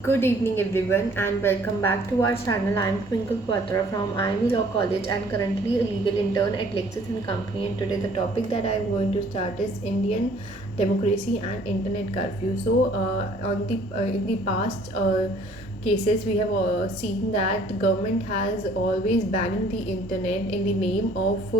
Good evening everyone and welcome back to our channel. I am Twinkle Quatra from IME Law College and currently a legal intern at Lexis and Company, and today the topic that I am going to start is Indian democracy and internet curfew. On the in the past cases we have seen that the government has always banned the internet in the name of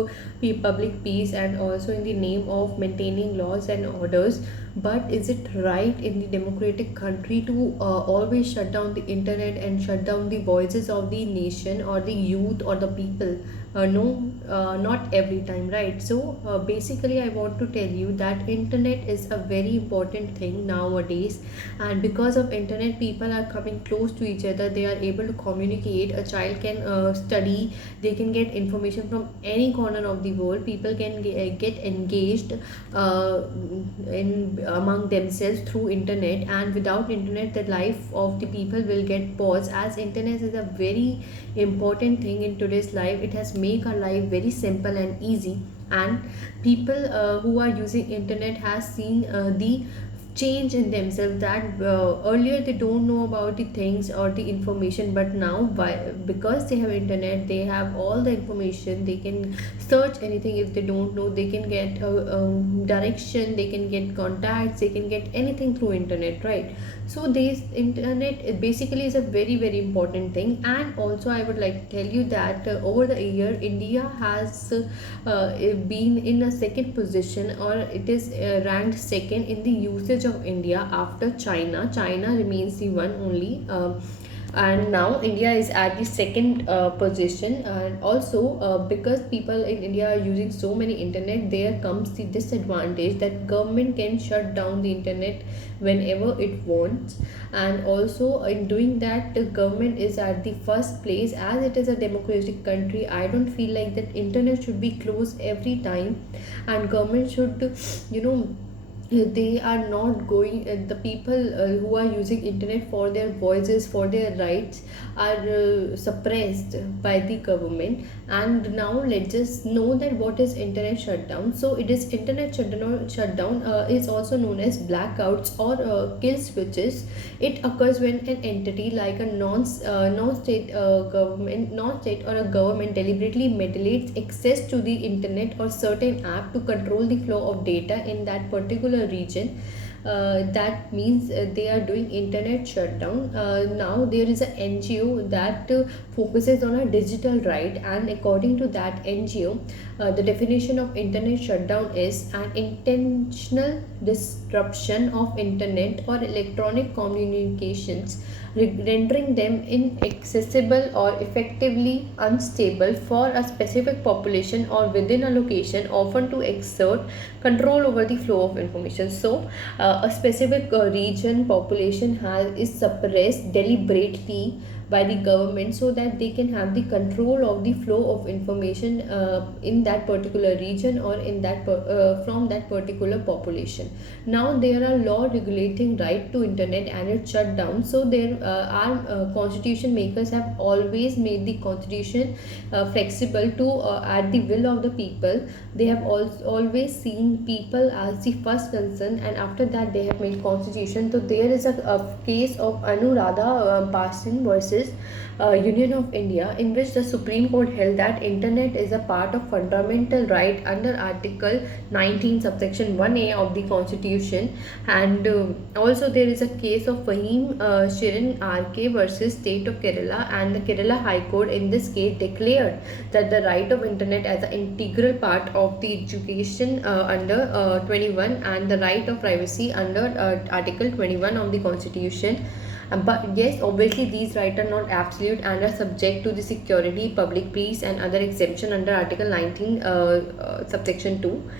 public peace and also in the name of maintaining laws and orders. But is it right in the democratic country to always shut down the internet and shut down the voices of the nation or the youth or the people? No, not every time, right? Basically, I want to tell you that internet is a very important thing nowadays, and because of internet, people are coming close to each other. They are able to communicate. A child can study. They can get information from any corner of the world. People can get engaged uh, in among themselves through internet, and without internet the life of the people will get paused, as internet is a very important thing in today's life. It has make our life very simple and easy, and people who are using internet has seen the change in themselves, that earlier they don't know about the things or the information, but now because they have internet, they have all the information. They can search anything. If they don't know, they can get direction, they can get contacts, they can get anything through internet, right? So this internet basically is a very very important thing. And also I would like to tell you that over the year India has been in a second position, or it is ranked second in the usage of India after China. China remains the one only. And now India is at the second position. And also because people in India are using so many internet, there comes the disadvantage that government can shut down the internet whenever it wants. And also in doing that, the government is at the first place. As it is a democratic country, I don't feel like that internet should be closed every time, and government should, you know, they are not going, the people who are using internet for their voices, for their rights, are suppressed by the government. And now let's just know that what is internet shutdown. So it is internet shutdown is also known as blackouts or kill switches. It occurs when an entity like a non-state government, non-state or a government deliberately manipulates access to the internet or certain app to control the flow of data in that particular region. That means they are doing internet shutdown. Now there is an NGO that focuses on a digital right, and according to that NGO, the definition of internet shutdown is an intentional disruption of internet or electronic communications, rendering them inaccessible or effectively unstable for a specific population or within a location, often to exert control over the flow of information. A specific region population is suppressed deliberately by the government so that they can have the control of the flow of information in that particular region or in from that particular population. Now there are law regulating right to internet and it's shut down. So there our constitution makers have always made the constitution flexible to at the will of the people. They have always seen people as the first concern, and after that they have made constitution. So there is a case of Anuradha Pasin versus Union of India, in which the Supreme Court held that internet is a part of fundamental right under Article 19 subsection 1A of the Constitution. And also there is a case of Fahim Shirin RK versus State of Kerala, and the Kerala High Court in this case declared that the right of internet as an integral part of the education under 21, and the right of privacy under Article 21 of the Constitution. But yes, obviously these rights are not absolute and are subject to the security, public peace, and other exemption under Article 19, subsection 2.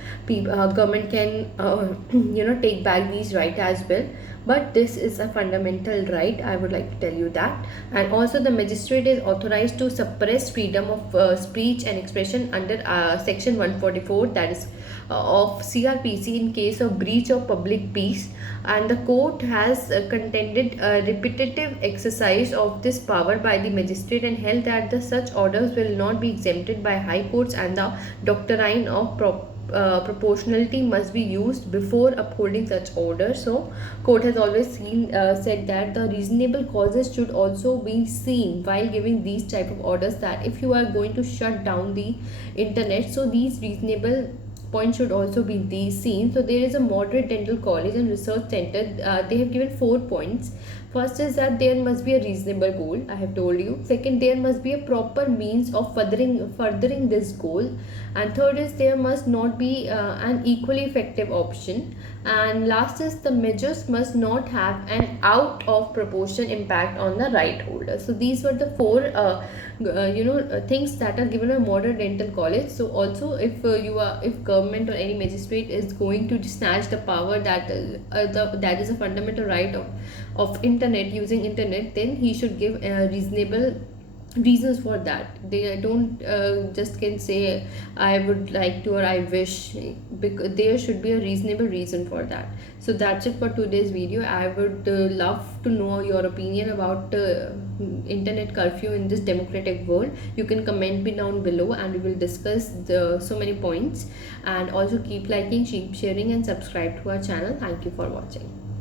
Government can take back these rights as well. But this is a fundamental right, I would like to tell you that. And also the magistrate is authorized to suppress freedom of speech and expression under section 144, that is of CRPC, in case of breach of public peace. And the court has contended a repetitive exercise of this power by the magistrate and held that the such orders will not be exempted by high courts and the doctrine of proportionality must be used before upholding such order. So court has always said that the reasonable causes should also be seen while giving these type of orders, that if you are going to shut down the internet, so these reasonable points should also be these seen. So there is a moderate dental college and research center. They have given 4 points. First is that there must be a reasonable goal, I have told you. Second, there must be a proper means of furthering this goal. And third is there must not be an equally effective option. And last is the measures must not have an out of proportion impact on the right holder. So these were the four things that are given a modern dental college. So also, if government or any magistrate is going to snatch the power that is a fundamental right of internet, using internet, then he should give reasonable reasons for that. They don't just can say I would like to or I wish, because there should be a reasonable reason for that. So that's it for today's video. I would love to know your opinion about internet curfew in this democratic world. You can comment me down below and we will discuss so many points. And also keep liking, keep sharing and subscribe to our channel. Thank you for watching.